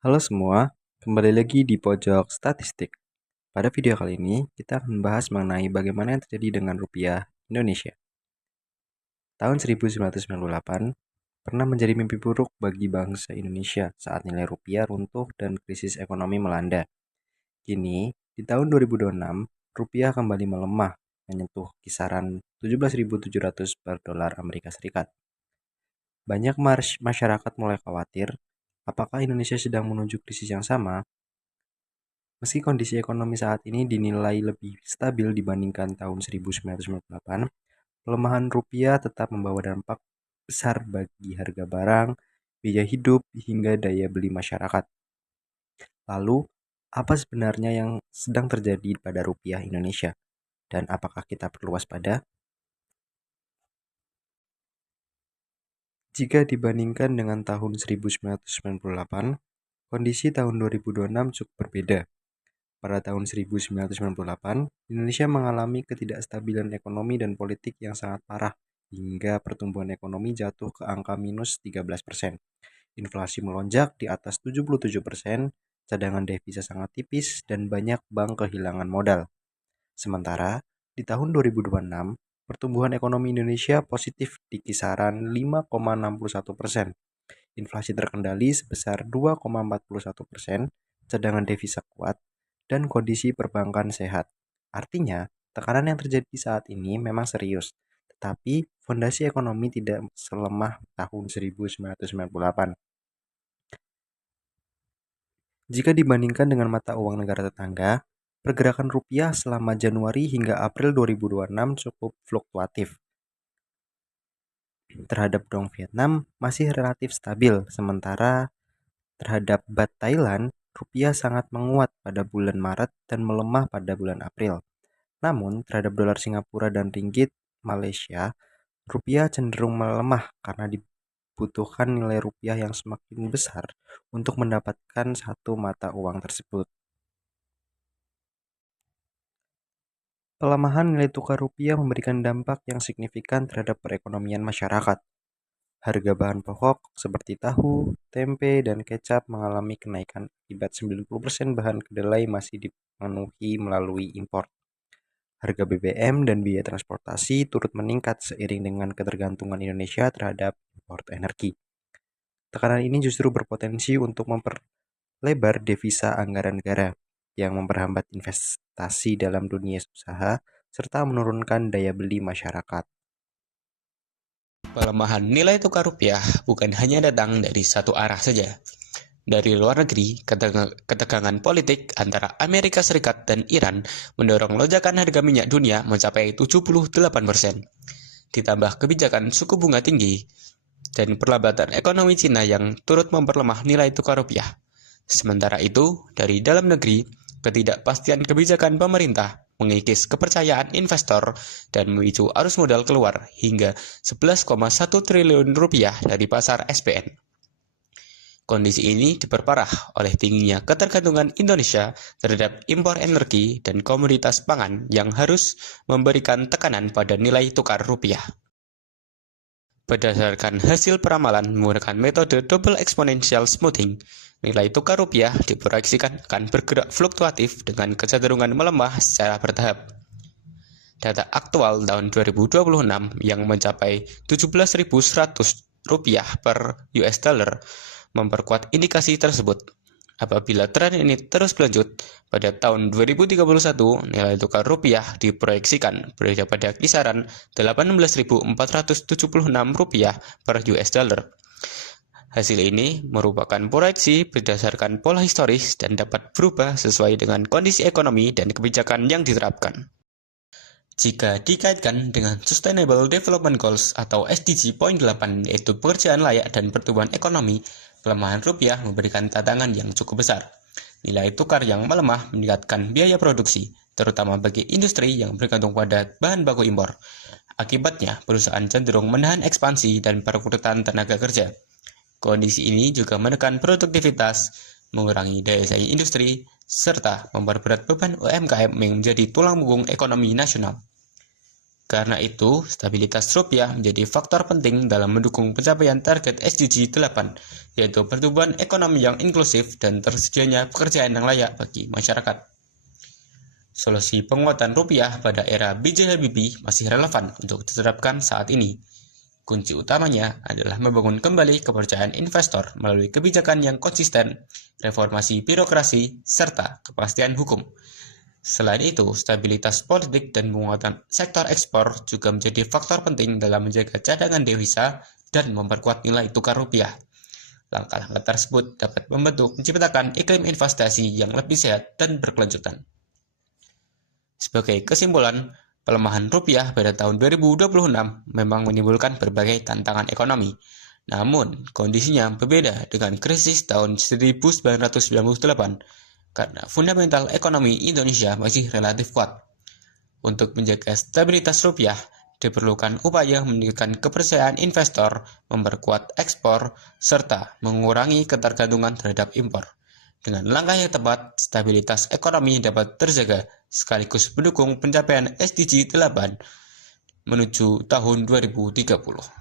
Halo semua, kembali lagi di Pojok Statistik. Pada video kali ini, kita akan membahas mengenai bagaimana yang terjadi dengan rupiah Indonesia. Tahun 1998 pernah menjadi mimpi buruk bagi bangsa Indonesia saat nilai rupiah runtuh dan krisis ekonomi melanda. Kini, di tahun 2026, rupiah kembali melemah, menyentuh kisaran 17.700 per dolar Amerika Serikat. Banyak masyarakat mulai khawatir, apakah Indonesia sedang menuju krisis yang sama. Meski kondisi ekonomi saat ini dinilai lebih stabil dibandingkan tahun 1998, pelemahan rupiah tetap membawa dampak besar bagi harga barang, biaya hidup, hingga daya beli masyarakat. Lalu, apa sebenarnya yang sedang terjadi pada rupiah Indonesia? Dan apakah kita perlu waspada? Jika dibandingkan dengan tahun 1998, kondisi tahun 2026 cukup berbeda. Pada tahun 1998, Indonesia mengalami ketidakstabilan ekonomi dan politik yang sangat parah hingga pertumbuhan ekonomi jatuh ke angka minus 13%. Inflasi melonjak di atas 77%, cadangan devisa sangat tipis, dan banyak bank kehilangan modal. Sementara, di tahun 2026, pertumbuhan ekonomi Indonesia positif di kisaran 5,61%. Inflasi terkendali sebesar 2,41%, cadangan devisa kuat, dan kondisi perbankan sehat. Artinya, tekanan yang terjadi saat ini memang serius, tetapi fondasi ekonomi tidak selemah tahun 1998. Jika dibandingkan dengan mata uang negara tetangga, pergerakan rupiah selama Januari hingga April 2026 cukup fluktuatif. Terhadap dong Vietnam masih relatif stabil, sementara terhadap Baht Thailand, rupiah sangat menguat pada bulan Maret dan melemah pada bulan April. Namun, terhadap dolar Singapura dan ringgit Malaysia, rupiah cenderung melemah karena dibutuhkan nilai rupiah yang semakin besar untuk mendapatkan satu mata uang tersebut. Pelemahan nilai tukar rupiah memberikan dampak yang signifikan terhadap perekonomian masyarakat. Harga bahan pokok seperti tahu, tempe, dan kecap mengalami kenaikan akibat 90% bahan kedelai masih dipenuhi melalui impor. Harga BBM dan biaya transportasi turut meningkat seiring dengan ketergantungan Indonesia terhadap impor energi. Tekanan ini justru berpotensi untuk memperlebar devisa anggaran negara yang memperhambat investasi dalam dunia usaha serta menurunkan daya beli masyarakat. Pelemahan nilai tukar rupiah bukan hanya datang dari satu arah saja. Dari luar negeri, ketegangan politik antara Amerika Serikat dan Iran mendorong lonjakan harga minyak dunia mencapai 78%. Ditambah kebijakan suku bunga tinggi dan perlambatan ekonomi Cina yang turut memperlemah nilai tukar rupiah. Sementara itu, dari dalam negeri, ketidakpastian kebijakan pemerintah mengikis kepercayaan investor dan memicu arus modal keluar hingga 11,1 triliun rupiah dari pasar SPN. Kondisi ini diperparah oleh tingginya ketergantungan Indonesia terhadap impor energi dan komoditas pangan yang harus memberikan tekanan pada nilai tukar rupiah. Berdasarkan hasil peramalan menggunakan metode double exponential smoothing, nilai tukar rupiah diproyeksikan akan bergerak fluktuatif dengan kecenderungan melemah secara bertahap. Data aktual tahun 2026 yang mencapai 17.100 rupiah per US dollar memperkuat indikasi tersebut. Apabila tren ini terus berlanjut, pada tahun 2031 nilai tukar rupiah diproyeksikan berada pada kisaran 18.476 rupiah per US dollar. Hasil ini merupakan proyeksi berdasarkan pola historis dan dapat berubah sesuai dengan kondisi ekonomi dan kebijakan yang diterapkan. Jika dikaitkan dengan Sustainable Development Goals atau SDG Poin 8 yaitu pekerjaan layak dan pertumbuhan ekonomi, pelemahan rupiah memberikan tantangan yang cukup besar. Nilai tukar yang melemah meningkatkan biaya produksi, terutama bagi industri yang bergantung pada bahan baku impor. Akibatnya, perusahaan cenderung menahan ekspansi dan perekrutan tenaga kerja. Kondisi ini juga menekan produktivitas, mengurangi daya saing industri, serta memperberat beban UMKM yang menjadi tulang punggung ekonomi nasional. Karena itu, stabilitas rupiah menjadi faktor penting dalam mendukung pencapaian target SDG 8, yaitu pertumbuhan ekonomi yang inklusif dan tersedianya pekerjaan yang layak bagi masyarakat. Solusi penguatan rupiah pada era B.J. Habibie masih relevan untuk diterapkan saat ini. Kunci utamanya adalah membangun kembali kepercayaan investor melalui kebijakan yang konsisten, reformasi birokrasi, serta kepastian hukum. Selain itu, stabilitas politik dan penguatan sektor ekspor juga menjadi faktor penting dalam menjaga cadangan devisa dan memperkuat nilai tukar rupiah. Langkah-langkah tersebut dapat menciptakan iklim investasi yang lebih sehat dan berkelanjutan. Sebagai kesimpulan, pelemahan rupiah pada tahun 2026 memang menimbulkan berbagai tantangan ekonomi. Namun, kondisinya berbeda dengan krisis tahun 1998 karena fundamental ekonomi Indonesia masih relatif kuat. Untuk menjaga stabilitas rupiah, diperlukan upaya meningkatkan kepercayaan investor, memperkuat ekspor, serta mengurangi ketergantungan terhadap impor. Dengan langkah yang tepat, stabilitas ekonomi dapat terjaga sekaligus mendukung pencapaian SDG 8 menuju tahun 2030.